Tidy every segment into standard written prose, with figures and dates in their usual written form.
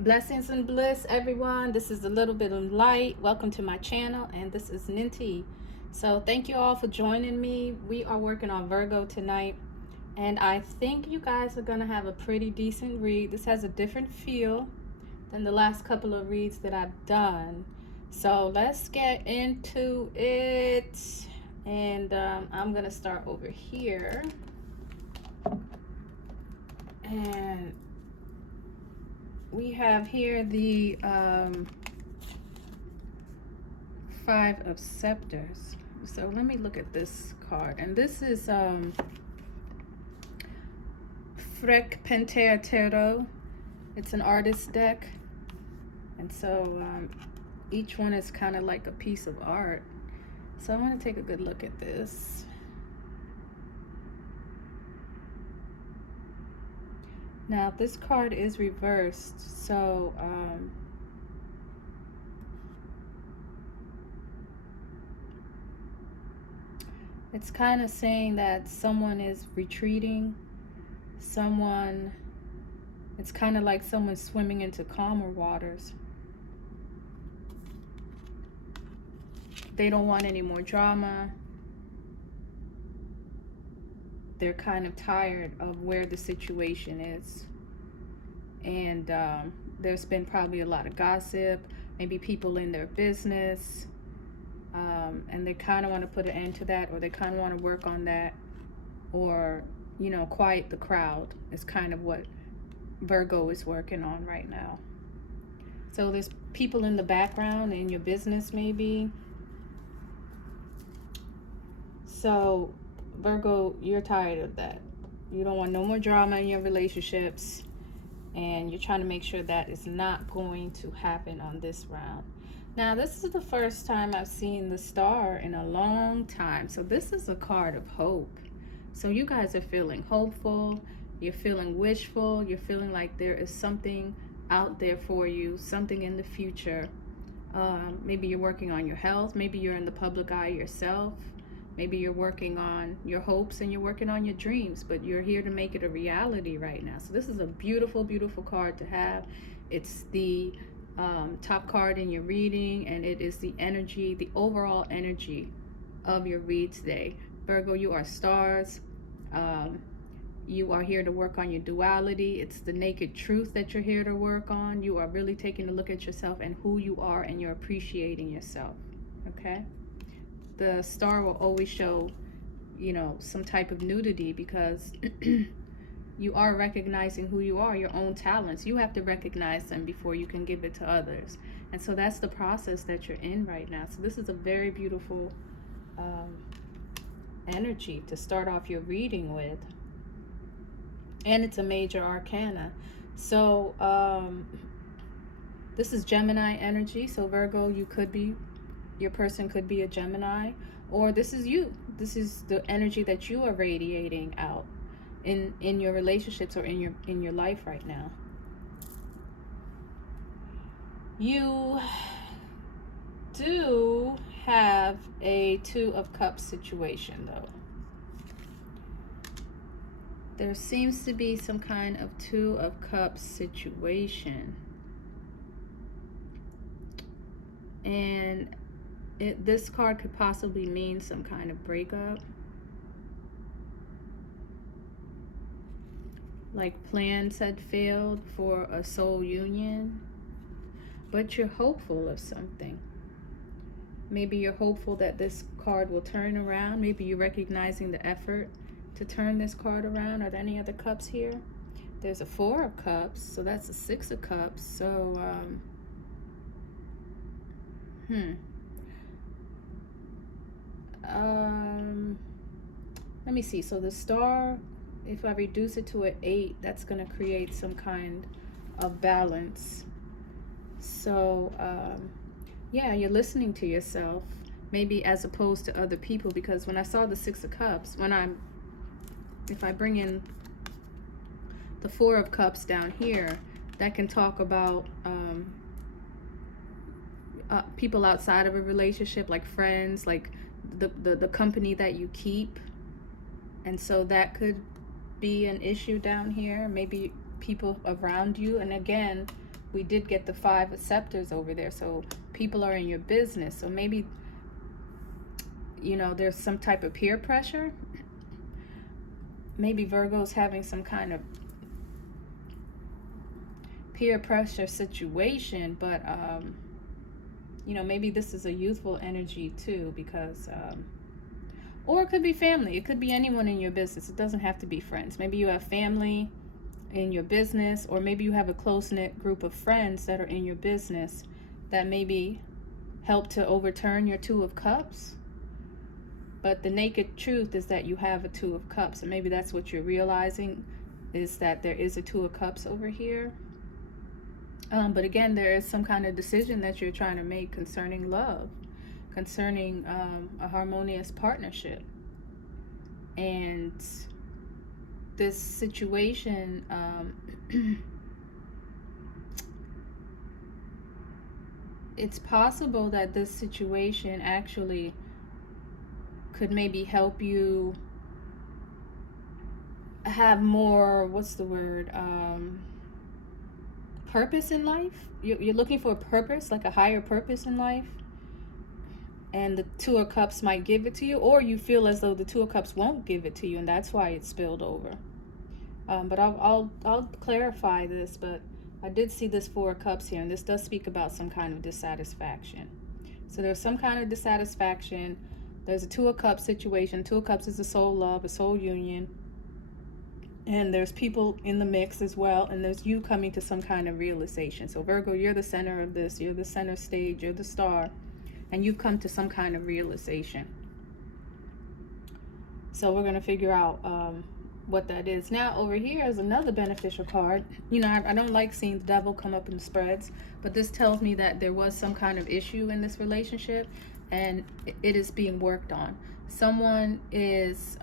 Blessings and bliss, everyone. This is a little bit of light. Welcome to my channel, and this is Ninti. So thank you all for joining me. We are working on Virgo tonight, and I think you guys are gonna have a pretty decent read. This has a different feel than the last couple of reads that I've done. So let's get into it. And I'm gonna start over here. And we have here the Five of Scepters. So let me look at this card. And this is Frek Penter Tarot. It's an artist deck. And so each one is kind of like a piece of art. So I want to take a good look at this. Now this card is reversed, so it's kind of saying that someone is retreating, it's kind of like someone swimming into calmer waters. They don't want any more drama. They're kind of tired of where the situation is. And there's been probably a lot of gossip, maybe people in their business. And they kind of want to put an end to that, or they kind of want to work on that, or, you know, quiet the crowd is kind of what Virgo is working on right now. So there's people in the background in your business maybe. So Virgo, you're tired of that. You don't want no more drama in your relationships, and you're trying to make sure that is not going to happen on this round. Now, this is the first time I've seen the Star in a long time. So this is a card of hope. So you guys are feeling hopeful, you're feeling wishful, you're feeling like there is something out there for you, something in the future. Maybe you're working on your health, maybe you're in the public eye yourself. Maybe you're working on your hopes and you're working on your dreams, but you're here to make it a reality right now. So this is a beautiful, beautiful card to have. It's the top card in your reading, and it is the energy, the overall energy of your read today. Virgo, you are stars. You are here to work on your duality. It's the naked truth that you're here to work on. You are really taking a look at yourself and who you are, and you're appreciating yourself, okay? The Star will always show, you know, some type of nudity, because you are recognizing who you are, your own talents. You have to recognize them before you can give it to others. And so that's the process that you're in right now. So this is a very beautiful energy to start off your reading with. And it's a major arcana. So this is Gemini energy. So Virgo, you could be, your person could be a Gemini, or this is you. This is the energy that you are radiating out in your relationships or in your life right now. You do have a Two of Cups situation though. There seems to be some kind of Two of Cups situation. And this card could possibly mean some kind of breakup. Like plans had failed for a soul union. But you're hopeful of something. Maybe you're hopeful that this card will turn around. Maybe you're recognizing the effort to turn this card around. Are there any other cups here? There's a Four of Cups, so that's a Six of Cups. So, let me see. So the Star, if I reduce it to an 8, that's going to create some kind of balance. So yeah, you're listening to yourself, maybe as opposed to other people, because when I saw the Six of Cups, if I bring in the Four of Cups down here, that can talk about people outside of a relationship, like friends, like the company that you keep. And so that could be an issue down here. Maybe people around you. And again, we did get the 5 of scepters over there. So people are in your business. So maybe, you know, there's some type of peer pressure. Maybe Virgo's having some kind of peer pressure situation, but you know, maybe this is a youthful energy too, because or it could be family. It could be anyone in your business. It doesn't have to be friends. Maybe you have family in your business, or maybe you have a close-knit group of friends that are in your business that maybe help to overturn your 2 of Cups. But the naked truth is that you have a 2 of Cups, and maybe that's what you're realizing, is that there is a 2 of Cups over here. But again, there is some kind of decision that you're trying to make concerning love, concerning a harmonious partnership. And this situation, it's possible that this situation actually could maybe help you have more, what's the word, purpose in life. You're looking for a purpose, like a higher purpose in life, and the 2 of Cups might give it to you, or you feel as though the 2 of Cups won't give it to you, and that's why it spilled over. But I'll clarify this, but I did see this 4 of Cups here, and this does speak about some kind of dissatisfaction. So there's some kind of dissatisfaction. There's a 2 of Cups situation. 2 of Cups is a soul love, a soul union. And there's people in the mix as well, and there's you coming to some kind of realization. So Virgo, you're the center of this. You're the center stage. You're the star, and you've come to some kind of realization. So we're going to figure out what that is. Now over here is another beneficial card. You know, I don't like seeing the devil come up in the spreads, but this tells me that there was some kind of issue in this relationship, and it is being worked on. Someone is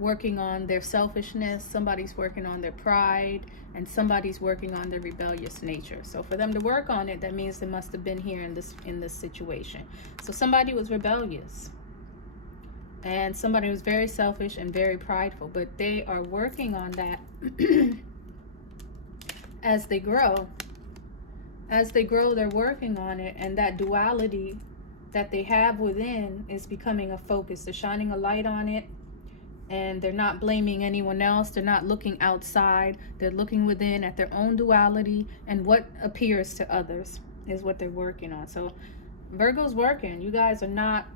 working on their selfishness, somebody's working on their pride, and somebody's working on their rebellious nature. So for them to work on it, that means they must have been here in this situation. So somebody was rebellious, and somebody was very selfish and very prideful, but they are working on that as they grow. As they grow, they're working on it, and that duality that they have within is becoming a focus. They're shining a light on it, and they're not blaming anyone else. They're not looking outside. They're looking within at their own duality, and what appears to others is what they're working on. So Virgo's working. You guys are not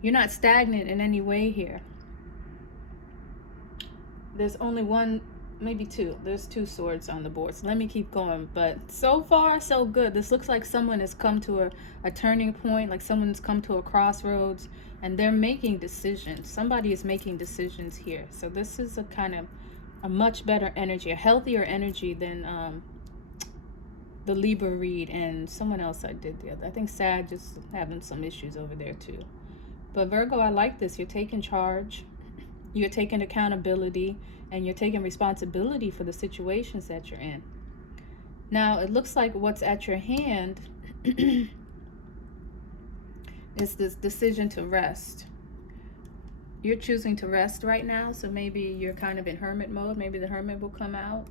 you're not stagnant in any way here. There's only one, maybe two. There's 2 swords on the board. So let me keep going. But so far, so good. This looks like someone has come to a turning point, like someone's come to a crossroads, and they're making decisions. Somebody is making decisions here. So this is a kind of a much better energy, a healthier energy than the Libra read and someone else I did the other. I think Sag just having some issues over there too. But Virgo, I like this. You're taking charge. You're taking accountability, and you're taking responsibility for the situations that you're in. Now, it looks like what's at your hand is this decision to rest. You're choosing to rest right now, so maybe you're kind of in hermit mode. Maybe the hermit will come out.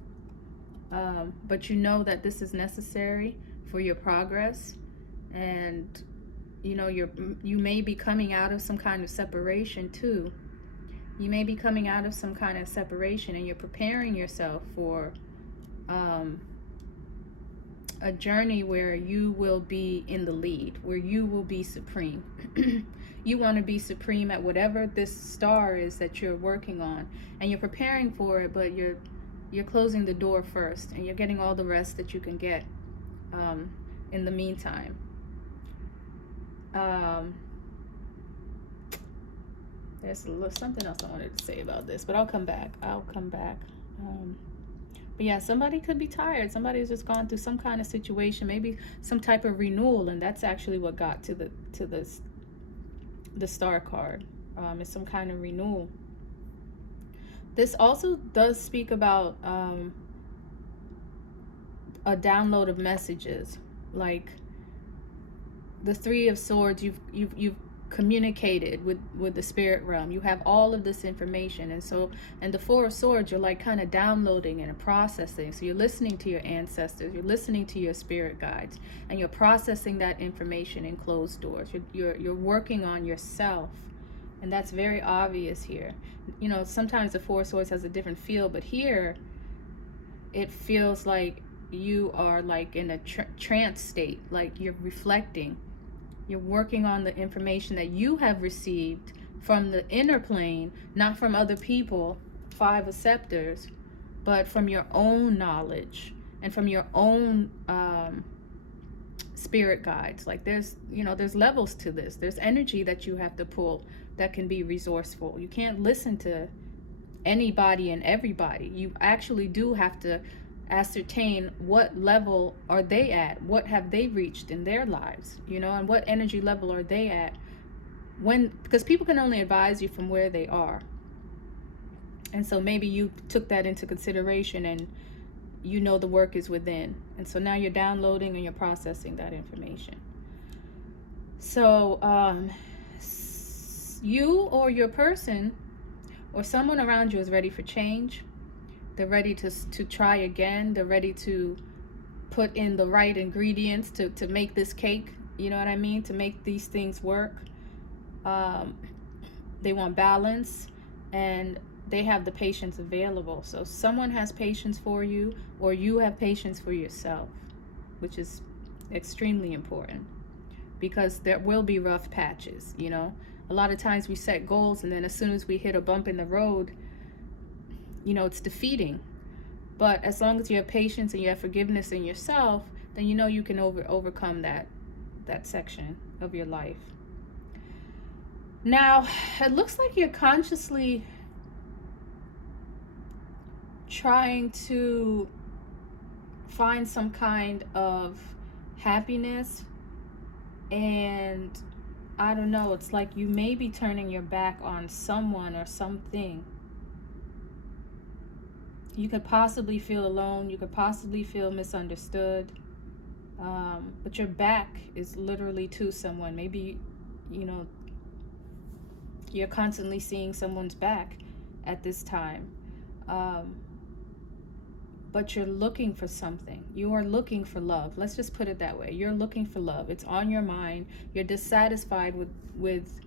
But you know that this is necessary for your progress, and you know you may be coming out of some kind of separation too. You may be coming out of some kind of separation, and you're preparing yourself for a journey where you will be in the lead, where you will be supreme. You want to be supreme at whatever this star is that you're working on, and you're preparing for it, but you're closing the door first, and you're getting all the rest that you can get in the meantime. There's something else I wanted to say about this, but I'll come back. But yeah, somebody could be tired. Somebody's just gone through some kind of situation, maybe some type of renewal, and that's actually what got to the star card. It's some kind of renewal. This also does speak about a download of messages, like the 3 of Swords. You've communicated with the spirit realm. You have all of this information. And so, and the Four of Swords, you're like kind of downloading and processing. So you're listening to your ancestors, you're listening to your spirit guides, and you're processing that information in closed doors. You're working on yourself. And that's very obvious here. You know, sometimes the Four of Swords has a different feel, but here it feels like you are like in a trance state, like you're reflecting. You're working on the information that you have received from the inner plane, not from other people, Five of Scepters, but from your own knowledge and from your own spirit guides. Like there's levels to this. There's energy that you have to pull that can be resourceful. You can't listen to anybody and everybody. You actually do have to ascertain what level are they at, what have they reached in their lives, and what energy level are they at, because people can only advise you from where they are. And so maybe you took that into consideration, and the work is within, and so now you're downloading and you're processing that information. So you or your person or someone around you is ready for change. They're ready to try again. They're ready to put in the right ingredients to make this cake. You know what I mean? To make these things work. They want balance, and they have the patience available. So someone has patience for you, or you have patience for yourself, which is extremely important, because there will be rough patches. A lot of times we set goals, and then as soon as we hit a bump in the road, it's defeating. But as long as you have patience and you have forgiveness in yourself, then you can overcome that section of your life. Now, it looks like you're consciously trying to find some kind of happiness, and I don't know, it's like you may be turning your back on someone or something. You could possibly feel alone. You could possibly feel misunderstood. But your back is literally to someone. Maybe, you're constantly seeing someone's back at this time. But you're looking for something. You are looking for love. Let's just put it that way. You're looking for love. It's on your mind. You're dissatisfied with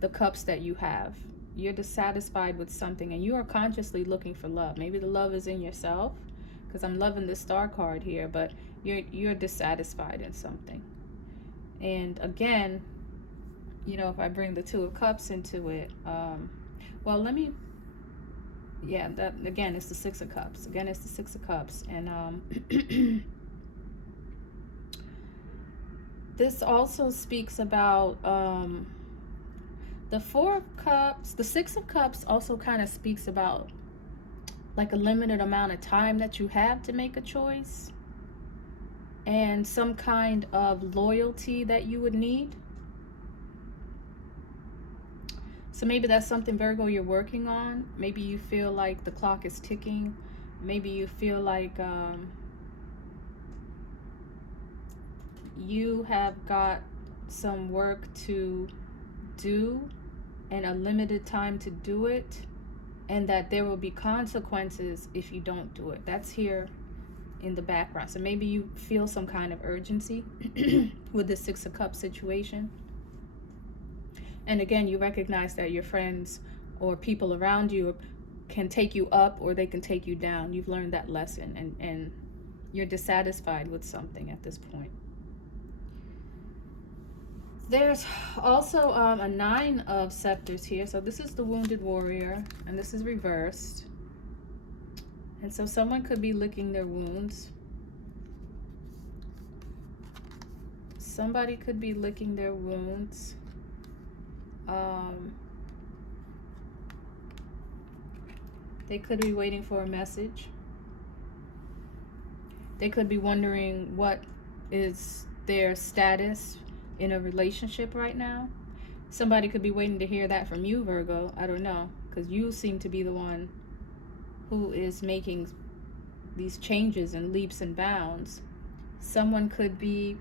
the cups that you have. You're dissatisfied with something, and you are consciously looking for love. Maybe the love is in yourself, because I'm loving the Star card here, but you're dissatisfied in something. And again, if I bring the Two of Cups into it, that again, it's the Six of Cups. Again, it's the Six of Cups, and this also speaks about the Four of Cups. The Six of Cups also kind of speaks about like a limited amount of time that you have to make a choice, and some kind of loyalty that you would need. So maybe that's something, Virgo, you're working on. Maybe you feel like the clock is ticking. Maybe you feel like you have got some work to do and a limited time to do it, and that there will be consequences if you don't do it. That's here in the background. So maybe you feel some kind of urgency with the Six of Cups situation. And again, you recognize that your friends or people around you can take you up, or they can take you down. You've learned that lesson, and you're dissatisfied with something at this point. There's also a Nine of Scepters here. So this is the Wounded Warrior, and this is reversed. And so someone could be licking their wounds. Somebody could be licking their wounds. They could be waiting for a message. They could be wondering what is their status in a relationship right now. Somebody could be waiting to hear that from you, Virgo. I don't know, because you seem to be the one who is making these changes and leaps and bounds. Someone could be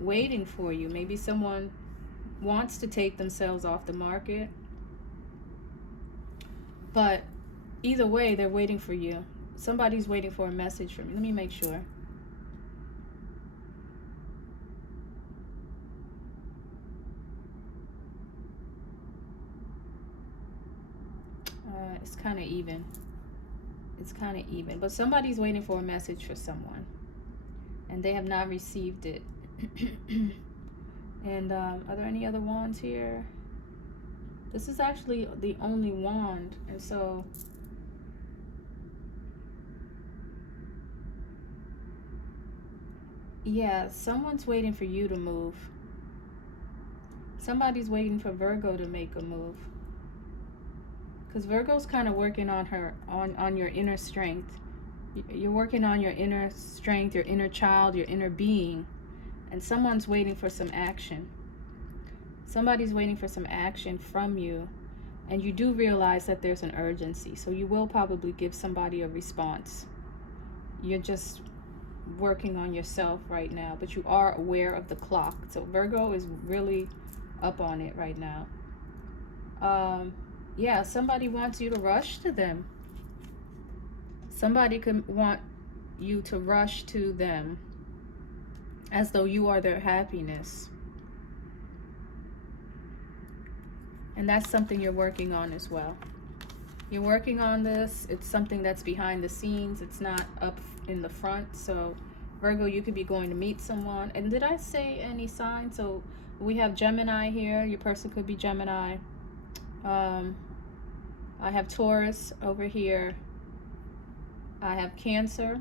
waiting for you. Maybe someone wants to take themselves off the market. But either way, they're waiting for you. Somebody's waiting for a message from you. Let me make sure. It's kind of even. It's kind of even. But somebody's waiting for a message for someone, and they have not received it. And are there any other wands here? This is actually the only wand. And so yeah, someone's waiting for you to move. Somebody's waiting for Virgo to make a move. Because Virgo's kind of working on her, on your inner strength. You're working on your inner strength, your inner child, your inner being. And someone's waiting for some action. Somebody's waiting for some action from you. And you do realize that there's an urgency. So you will probably give somebody a response. You're just working on yourself right now. But you are aware of the clock. So Virgo is really up on it right now. Yeah, somebody wants you to rush to them. Somebody could want you to rush to them as though you are their happiness. And that's something you're working on as well. You're working on this. It's something that's behind the scenes. It's not up in the front. So Virgo, you could be going to meet someone. And did I say any sign? So we have Gemini here. Your person could be Gemini. I have Taurus over here. I have Cancer.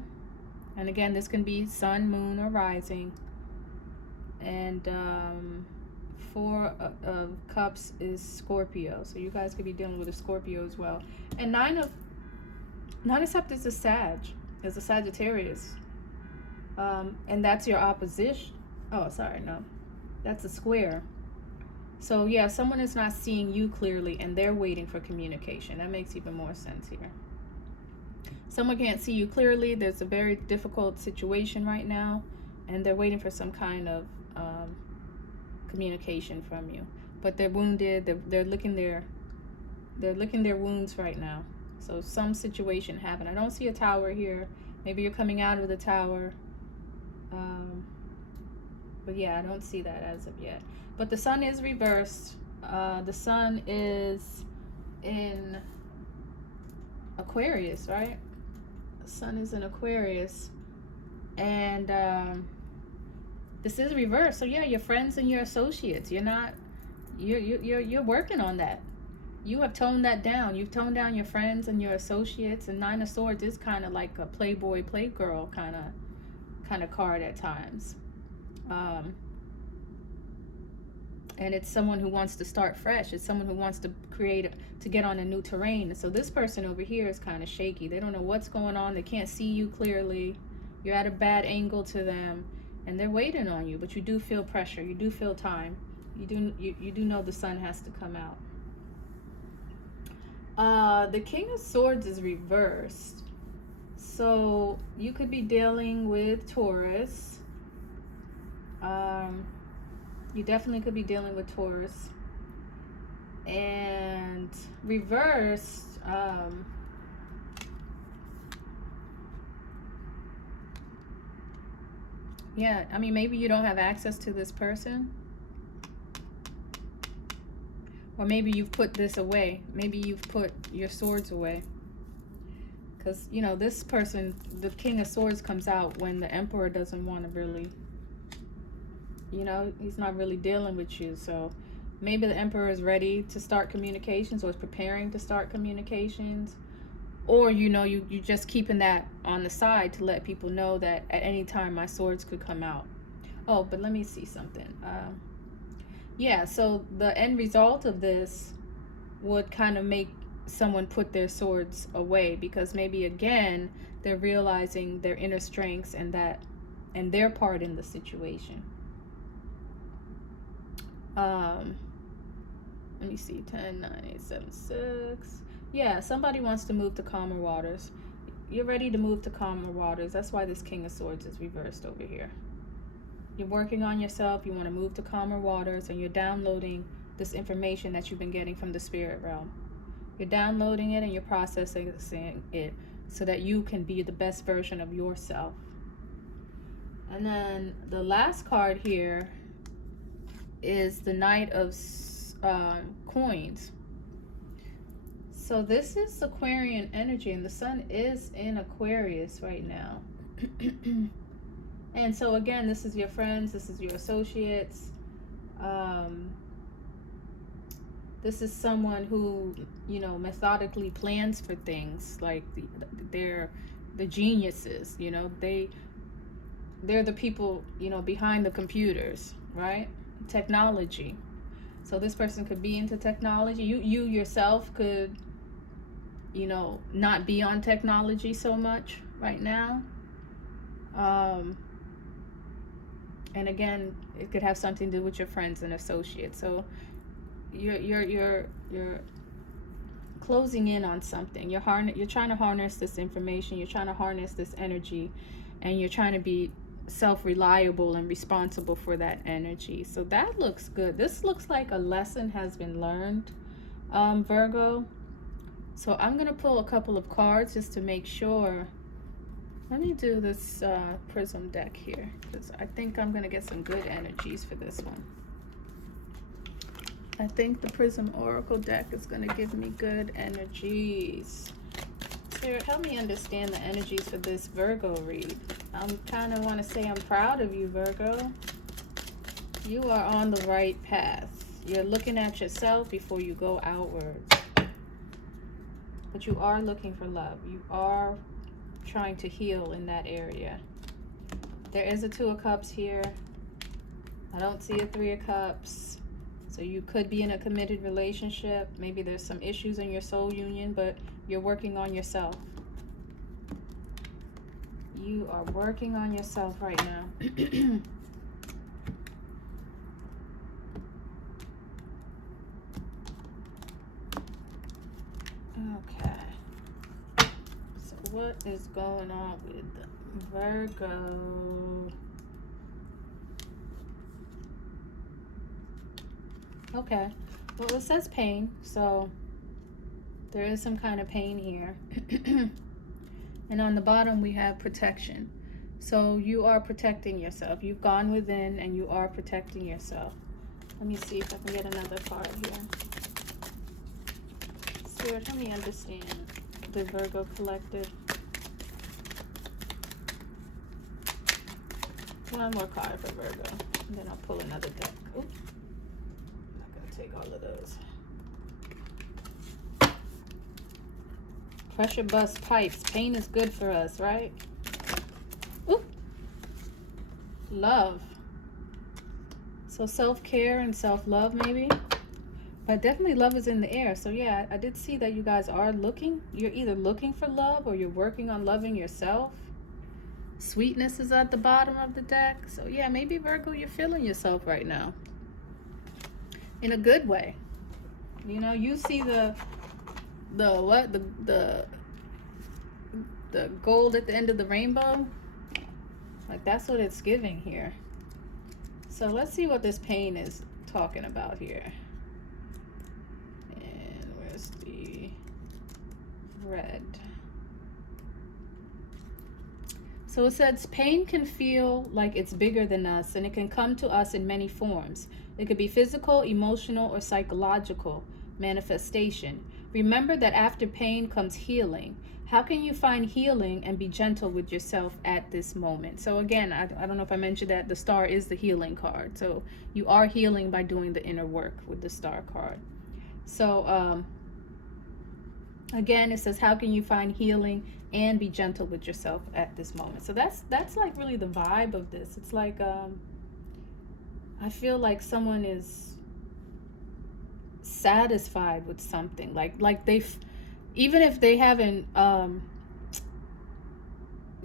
And again, this can be Sun, Moon, or Rising. And Four of Cups is Scorpio. So you guys could be dealing with a Scorpio as well. And Nine of Cups is a Sag. It's a Sagittarius. And that's your opposition. Oh, sorry, no. That's a square. So yeah, someone is not seeing you clearly and they're waiting for communication. That makes even more sense here. Someone can't see you clearly. There's a very difficult situation right now, and they're waiting for some kind of communication from you. But they're wounded. They're licking their wounds right now. So some situation happened. I don't see a tower here. Maybe you're coming out of the tower. But yeah, I don't see that as of yet. But the sun is reversed. The sun is in Aquarius, right? The sun is in Aquarius. And this is reversed. So yeah, your friends and your associates, you're working on that. You have toned that down. You've toned down your friends and your associates. And Nine of Swords is kind of like a playboy, playgirl kind of card at times. And it's someone who wants to start fresh. It's someone who wants to to get on a new terrain. So this person over here is kind of shaky. They don't know what's going on. They can't see you clearly. You're at a bad angle to them, and they're waiting on you. But you do feel pressure. You do feel time. You do know the sun has to come out. The King of Swords is reversed. So you could be dealing with Taurus. You definitely could be dealing with Taurus. And reversed, yeah, I mean, maybe you don't have access to this person. Or maybe you've put this away. Maybe you've put your swords away. Because, you know, this person, the King of Swords comes out when the Emperor doesn't want to really, you know, he's not really dealing with you. So maybe the Emperor is ready to start communications or is preparing to start communications. Or, you know, you just keeping that on the side to let people know that at any time my swords could come out. Oh, but let me see something. Yeah, so the end result of this would kind of make someone put their swords away, because maybe again they're realizing their inner strengths and their part in the situation. Let me see, 10, 9, 8, 7, 6. Yeah, somebody wants to move to calmer waters. You're ready to move to calmer waters. That's why this King of Swords is reversed over here. You're working on yourself. You want to move to calmer waters, and you're downloading this information that you've been getting from the spirit realm. You're downloading it and you're processing it so that you can be the best version of yourself. And then the last card here is the Knight of Coins. So this is Aquarian energy, and the sun is in Aquarius right now. And so again, this is your friends, this is your associates. This is someone who, you know, methodically plans for things. Like they're the geniuses, you know, they're the people, you know, behind the computers, right? Technology. So this person could be into technology. You yourself could, you know, not be on technology so much right now. And again, it could have something to do with your friends and associates. So you're closing in on something. You're trying to harness this information. You're trying to harness this energy, and you're trying to be self-reliable and responsible for that energy. So that looks good. This looks like a lesson has been learned, Virgo. So I'm gonna pull a couple of cards just to make sure. Let me do this prism deck here, because I think I'm gonna get some good energies for this one. I think the Prism Oracle deck is going to give me good energies. Spirit, help me understand the energies for this Virgo read. I'm kind of want to say I'm proud of you, Virgo. You are on the right path. You're looking at yourself before you go outwards. But you are looking for love. You are trying to heal in that area. There is a Two of Cups here. I don't see a Three of Cups. So you could be in a committed relationship. Maybe there's some issues in your soul union, but you're working on yourself. You are working on yourself right now. Okay. So what is going on with Virgo? Okay, well, it says pain, so there is some kind of pain here. And on the bottom we have protection. So you are protecting yourself. You've gone within and you are protecting yourself. Let me see if I can get another card here. Spirit, help me understand the Virgo collective. One more card for Virgo, and then I'll pull another deck. Oops. Take all of those. Pressure bust pipes. Pain is good for us, right? Ooh. Love. So self-care and self-love maybe. But definitely love is in the air. So yeah, I did see that you guys are looking. You're either looking for love or you're working on loving yourself. Sweetness is at the bottom of the deck. So yeah, maybe Virgo, you're feeling yourself right now. In a good way. You know, you see the gold at the end of the rainbow. Like, that's what it's giving here. So let's see what this pain is talking about here. And where's the red? So it says pain can feel like it's bigger than us, and it can come to us in many forms. It could be physical, emotional, or psychological manifestation. Remember that after pain comes healing. How can you find healing and be gentle with yourself at this moment? So again, I don't know if I mentioned that the star is the healing card. So you are healing by doing the inner work with the star card. So again, it says, how can you find healing and be gentle with yourself at this moment? So that's like really the vibe of this. It's like I feel like someone is satisfied with something, like they've, even if they haven't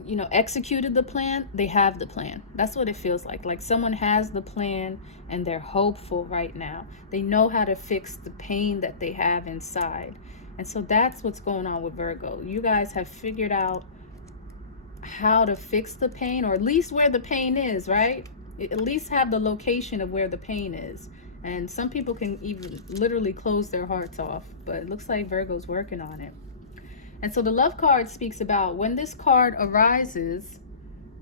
you know, executed the plan, they have the plan. That's what it feels like someone has the plan and they're hopeful right now. They know how to fix the pain that they have inside. And so that's what's going on with Virgo. You guys have figured out how to fix the pain, or at least where the pain is, right? at least have the location of where the pain is. And some people can even literally close their hearts off, but it looks like Virgo's working on it. And so the love card speaks about when this card arises,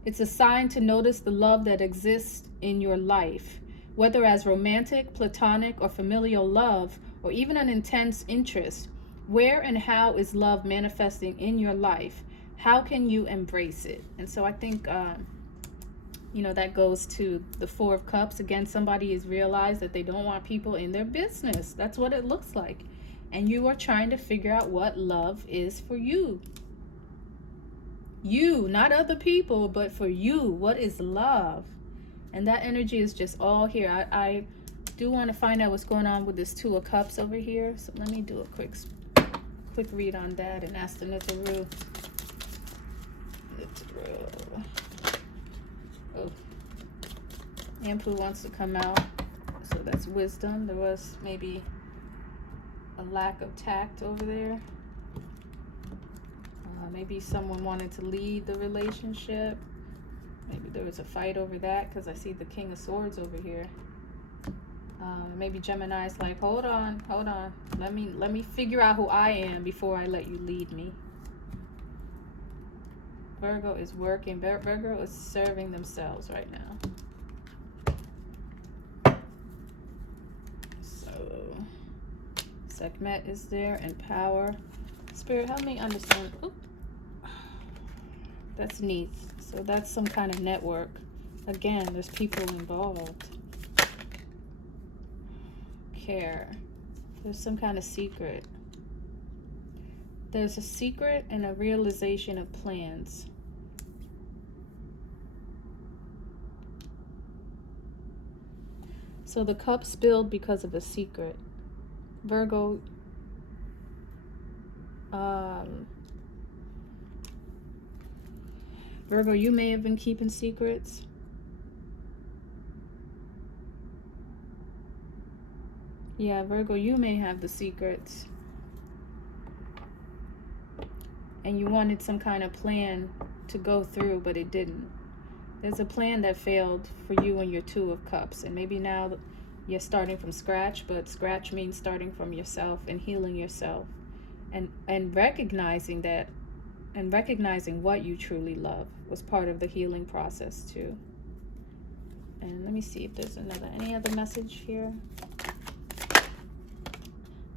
it's a sign to notice the love that exists in your life, whether as romantic, platonic, or familial love, or even an intense interest. Where and how is love manifesting in your life? How can you embrace it? And so I think, you know, that goes to the Four of Cups. Again, somebody has realized that they don't want people in their business. That's what it looks like. And you are trying to figure out what love is for you. You, not other people, but for you. What is love? And that energy is just all here. I do want to find out what's going on with this Two of Cups over here. So let me do a quick read on that and ask the Nitaru. Oh, Ampu wants to come out. So that's wisdom. There was maybe a lack of tact over there. Maybe someone wanted to lead the relationship. Maybe there was a fight over that, because I see the King of Swords over here. Maybe Gemini's like, hold on. Let me figure out who I am before I let you lead me. Virgo is working. Virgo is serving themselves right now. So Sekhmet is there, and power. Spirit, help me understand. Oop. That's neat. So that's some kind of network. Again, there's people involved. Care. There's some kind of secret. There's a secret and a realization of plans. So the cup spilled because of a secret. Virgo, Virgo, you may have been keeping secrets. Yeah, Virgo, you may have the secrets. And you wanted some kind of plan to go through, but it didn't. There's a plan that failed for you and your Two of Cups. And maybe now you're starting from scratch, but scratch means starting from yourself and healing yourself. And recognizing that, and recognizing what you truly love was part of the healing process too. And let me see if there's any other message here.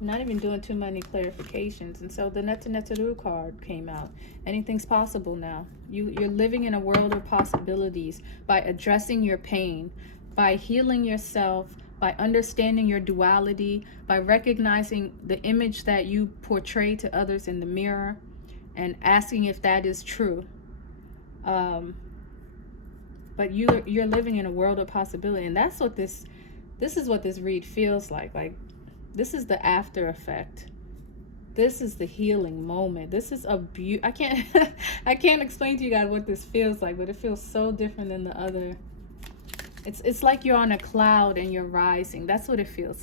I'm not even doing too many clarifications. And so the Netanetaru card came out. Anything's possible now. You're living in a world of possibilities by addressing your pain, by healing yourself, by understanding your duality, by recognizing the image that you portray to others in the mirror, and asking if that is true. But you're living in a world of possibility, and that's what this is what this read feels like. Like, this is the after effect. This is the healing moment. This is a I can't explain to you guys what this feels like, but it feels so different than the other. It's like you're on a cloud and you're rising. That's what it feels like.